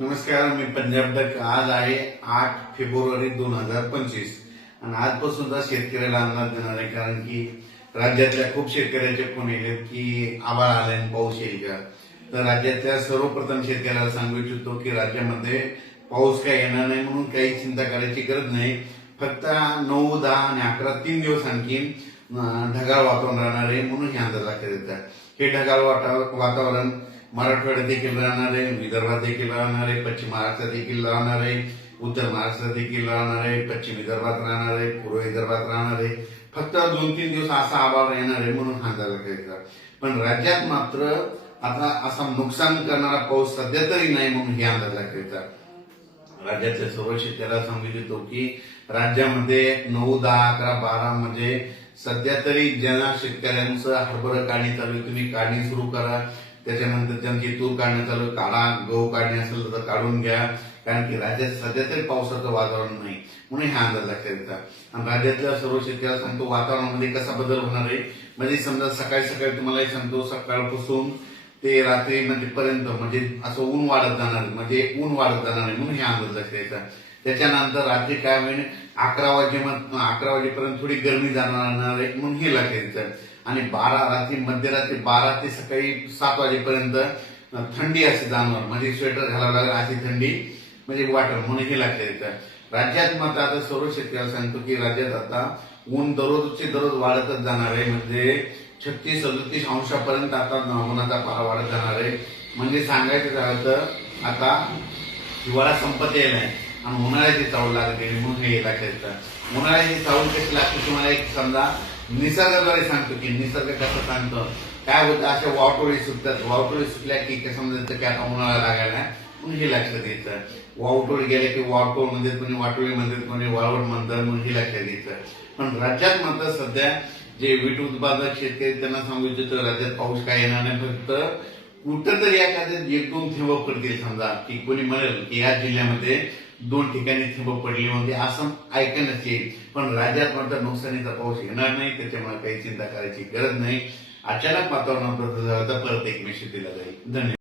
नमस्कार मी पंजाब डक. आज आहे आठ फेब्रुवारी दोन हजार पंचवीस. आणि आजपासून शेतकऱ्याला अंदाज देणार आहे कारण की राज्यातल्या खूप शेतकऱ्याचे फोन येले की आभाळ आले आणि पाऊस येईल का? तर राज्यातल्या सर्वप्रथम शेतकऱ्याला सांगू इच्छितो की राज्यामध्ये पाऊस काय येणार नाही म्हणून काही चिंता करायची गरज नाही. फक्त नऊ दहा आणि अकरा तीन दिवस आणखी ढगाळ वातावरण राहणार आहे म्हणून हे अंदाज लक्षात येतात हे ढगाळ वाता- वातावरण मराठवाड्यात देखील राहणार आहे विदर्भात देखील राहणार आहे पश्चिम महाराष्ट्रात देखील राहणार आहे उत्तर महाराष्ट्रात देखील राहणार आहे पश्चिम विदर्भात राहणार आहे पूर्व विदर्भात राहणार आहे. फक्त दोन तीन दिवस असा आभाळ येणार आहे म्हणून सांगायला अंदाज पण राज्यात मात्र आता असा नुकसान करणारा पाऊस सध्या तरी नाही म्हणून हे अंदाज घ्यायचा. राज्यातल्या सर्व शेतकऱ्याला सांगू इच्छितो की राज्यामध्ये नऊ दहा अकरा बारा म्हणजे सध्या तरी ज्यांना शेतकऱ्यांचं हरभरा काढणी चालू तुम्ही काढणी सुरू करा. त्याच्यानंतर त्यांची तूर काढणं चालू काढा गहू काढणे असेल तर काढून घ्या. कारण की राज्यात सध्या तरी पावसाचं वातावरण नाही. म्हणून हा अंदाज लक्षात येतात आणि राज्यातल्या सर्व शेतकऱ्याला सांगतो वातावरणामध्ये कसा बदल होणार आहे? म्हणजे समजा सकाळी सकाळी तुम्हालाही सांगतो सकाळपासून ते रात्री म्हणजे पर्यंत म्हणजे असं ऊन वाढत जाणार म्हणजे ऊन वाढत जाणार आहे म्हणून हे अंदाज लक्षात येतात त्याच्यानंतर रात्री काय होईल? अकरा वाजे अकरा वाजेपर्यंत थोडी गरमी जाणार आहे म्हणून हे लक्षात आणि बारा रात्री मध्यरात्री बारा ते सकाळी सात वाजेपर्यंत थंडी असे जाणवणार. म्हणजे स्वेटर घालावं लागेल अशी थंडी म्हणजे वाटर म्हणून हे लक्षात राज्यात मात्र आता सर्व शेतकऱ्याला सांगतो की राज्यात आता ऊन दररोजचे दररोज वाढतच जाणार आहे. म्हणजे छत्तीस सदतीस अंशापर्यंत आता उन्हाचा पारा वाढत जाणार आहे. म्हणजे सांगायचं झालं तर आता हिवाळा संपत येईल आहे. आणि उन्हाळ्याची चावल लागते म्हणून हे लक्षात उन्हाळ्याची चावल कशी लागते तुम्हाला एक समजा? निसर्गाद्वारे सांगतो की निसर्ग कसं सांगतो? काय होतं अशा वावटोळी सुटतात. वावटोळी सुटल्या की काय समजायचं की आता उन्हाळा लागायला म्हणून हे लक्षात येतं. वावटोळी गेले की वावटोळ म्हणतात कोणी वाटोळी म्हणतात कोणी वाळवड म्हणतात म्हणून हे लक्षात येतं. पण राज्यात मात्र सध्या जे वीट उत्पादक शेतकरी त्यांना सांगू इच्छितो राज्यात पाऊस काय येणार नाही फक्त कुठं तरी एखाद्या एक दोन थेंब पडतील समजा की कोणी म्हणेल की या जिल्ह्यामध्ये दोन ठिकाणी थेंब पडली म्हणजे असं ऐकणच येईल. पण राज्यात मात्र नुकसानीचा पाऊस येणार नाही त्याच्यामुळे काही चिंता करायची गरज नाही. अचानक वातावरणात बदल झाला तर परत एक दिला जाईल. धन्यवाद.